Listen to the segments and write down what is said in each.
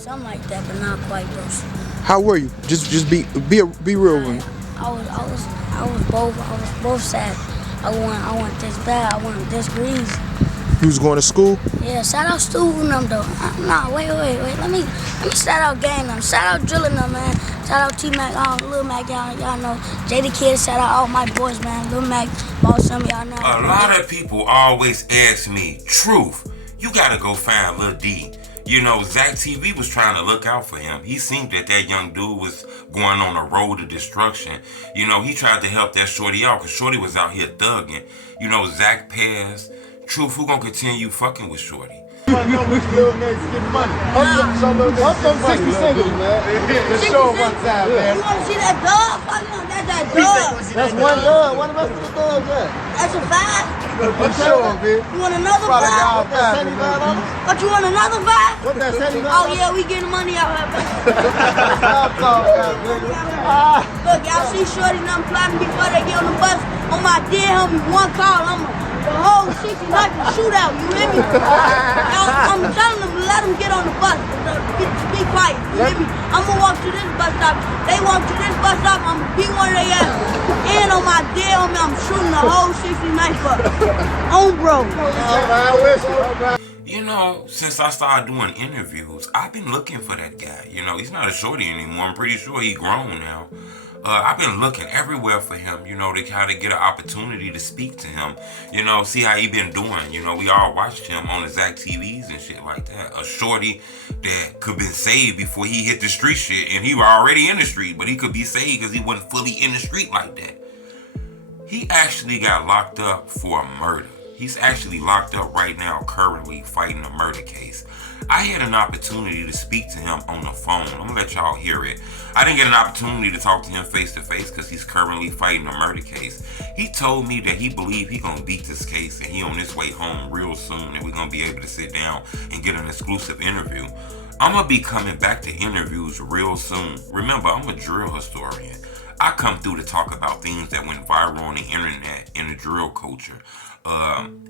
Something like that, but not quite though. How were you? Just be real with me. I was both sad. I want this bad. I want this grease. You was going to school? Yeah, shout out Stu and them though. Nah, wait. Let me shout out Gang them. Shout out Drilling them, man. Shout out T-Mac, Lil Mac, y'all know. JD Kid, shout out all my boys, man. Lil Mac, boss some of y'all know. A lot of people always ask me, Truth, you gotta go find Lil D. You know, ZackTV was trying to look out for him. He seen that young dude was going on a road to destruction. You know, he tried to help that shorty out because shorty was out here thugging. You know, Zach passed. Truth, who gonna continue fucking with shorty? We still getting money. I'm from 60 singles, man. Let's show them one time, man. You wanna see that dog? That's that dog. That's one dog. What the rest of the dogs at? That's a five. Let's show them, man. You want another five? What, you want another five? What that $75? Oh yeah, we getting money out here, man. Look, y'all see Shorty and I'm plotting before they get on the bus. On my dead homie, one call, the whole 60 like a shootout, you hear me? I'm telling them to let them get on the bus. Be quiet, you hear me? I'm gonna walk to this bus stop. They walk to this bus stop, I'm gonna beat one of their ass. And on my dead homie, I'm shooting the whole 60 knife up. On bro. You know, since I started doing interviews, I've been looking for that guy. You know, he's not a shorty anymore. I'm pretty sure he's grown now. I've been looking everywhere for him, you know, to kind of get an opportunity to speak to him, you know, see how he been doing. You know, we all watched him on the ZackTVs and shit like that. A shorty that could been saved before he hit the street shit, and he was already in the street, but he could be saved because he wasn't fully in the street like that. He actually got locked up for a murder. He's actually locked up right now, currently fighting a murder case. I had an opportunity to speak to him on the phone. I'm gonna let y'all hear it. I didn't get an opportunity to talk to him face to face because he's currently fighting a murder case. He told me that he believed he gonna beat this case and he on his way home real soon and we're gonna be able to sit down and get an exclusive interview. I'm gonna be coming back to interviews real soon. Remember, I'm a drill historian. I come through to talk about things that went viral on the internet in the drill culture.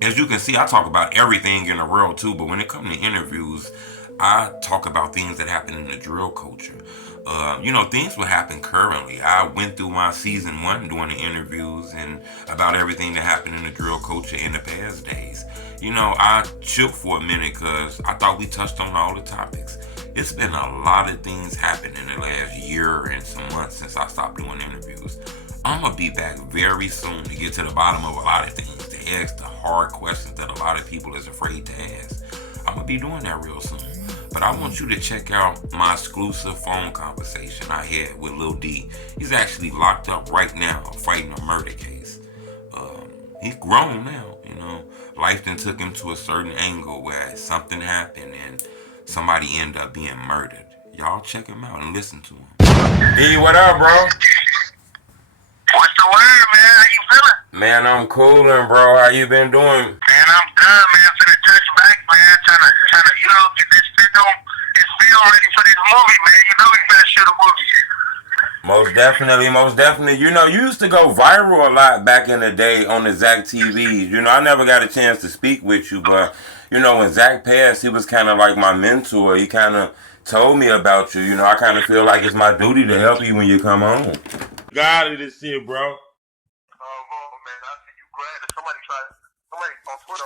As you can see, I talk about everything in the world too, but when it comes to interviews, I talk about things that happen in the drill culture. You know, things will happen currently. I went through my season 1 doing the interviews and about everything that happened in the drill culture in the past days. You know, I chilled for a minute because I thought we touched on all the topics. It's been a lot of things happen in the last year and some months since I stopped doing interviews. I'm going to be back very soon to get to the bottom of a lot of things, to ask the hard questions that a lot of people is afraid to ask. I'm going to be doing that real soon. But I want you to check out my exclusive phone conversation I had with Lil D. He's actually locked up right now fighting a murder case. He's grown now, you know. Life then took him to a certain angle where something happened and somebody ended up being murdered. Y'all check him out and listen to him. D, what up, bro? What's the word, man? How you feeling? Man, I'm coolin', bro. How you been doing? Man, I'm good, man. Finna touch back, man. Trying to, you know, get this film ready for this movie, man. You know we finna shoot a movie. Most definitely. You know, you used to go viral a lot back in the day on the ZackTVs. You know, I never got a chance to speak with you, but, you know, when Zach passed, he was kind of like my mentor. He kind of told me about you. You know, I kind of feel like it's my duty to help you when you come home. God of this shit, bro. Oh, man, I see you glad that somebody on Twitter,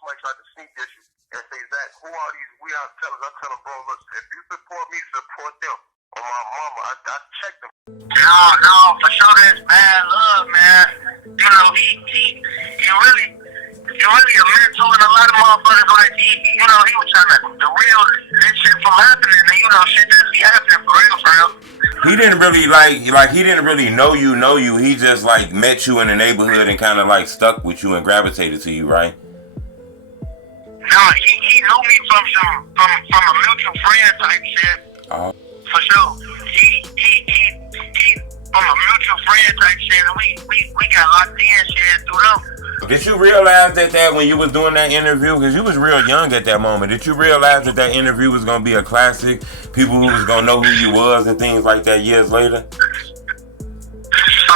somebody tried to sneak this you and say, Zach, who are these we out tellers? I tell them, bro, look, if you support me, support them. On my mama, I checked them. No, for sure that's bad love, man. You know, he really a mentor and a lot of motherfuckers like you know, he was trying to reel this shit from happening and you know, shit that be happening for real. He didn't really he didn't really know you. He just like met you in the neighborhood and kind of like stuck with you and gravitated to you, right? No, he knew me from a mutual friend type shit. Oh. For sure. He from a mutual friend type shit and we got locked in shit through them. Did you realize that when you was doing that interview, because you was real young at that moment, did you realize that interview was going to be a classic? People who was going to know who you was and things like that years later? On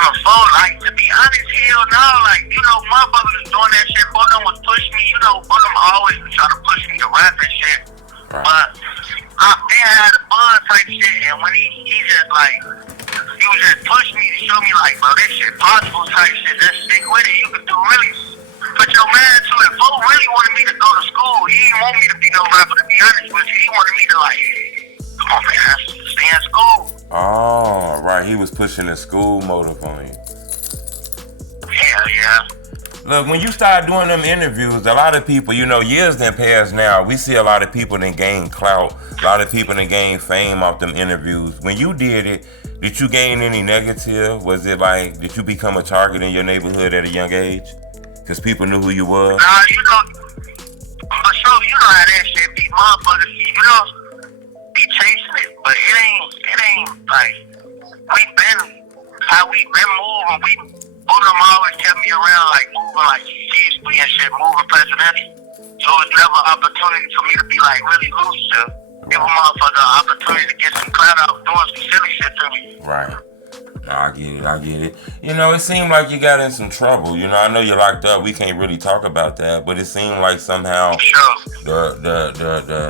the phone, like, to be honest, hell no. Like, you know, motherfuckers was doing that shit. Both of them was pushing me. You know, both of them always was trying to push me to rap and shit. Right. But they had a buzz type shit, and when he just like, he was just push me to show me like, bro, this shit possible type shit. Just stick with it. You can do really put your man to it. Fo really wanted me to go to school. He didn't want me to be no rapper, to be honest with you. He wanted me to like, come on, man, stay in school. Oh, right. He was pushing the school motive on you. Hell yeah. Look, when you start doing them interviews, a lot of people, you know, years done passed now. We see a lot of people that gain clout. A lot of people that gain fame off them interviews. When you did it, did you gain any negative? Was it like, did you become a target in your neighborhood at a young age? Because people knew who you was? Nah, you know, for sure, you know how that shit be, motherfuckers. You know, be chasing it, but it ain't like, how we been moving, both of them always kept me around, like, moving, like, peacefully and shit, moving presidential. So it's never an opportunity for me to be, like, really loose to give a motherfucker an opportunity to get some clout out doing some silly shit to me. Right. I get it. You know, it seemed like you got in some trouble. You know, I know you're locked up. We can't really talk about that, but it seemed like somehow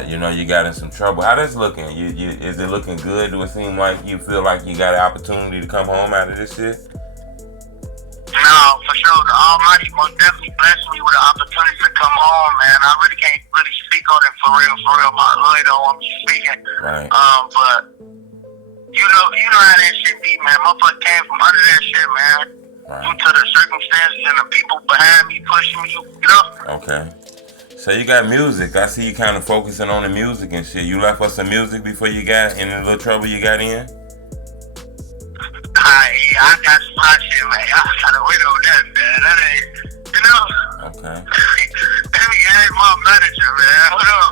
you know, you got in some trouble. How that's looking? Is it looking good? Do it seem like you feel like you got an opportunity to come home out of this shit? No, for sure. The Almighty most definitely blessed me with the opportunity to come home, man. I really can't really speak on it for real. My lawyer don't want me speaking. Right. But you know how that shit be, man. Motherfucker came from under that shit, man. Right. Due to the circumstances and the people behind me pushing me, you know? Okay. So you got music. I see you kind of focusing on the music and shit. You left us some music before you got in the little trouble you got in? I got some hot shit, man. I gotta wait on that, man. That ain't, you know? Okay. Let me ask my manager, man. Hold on.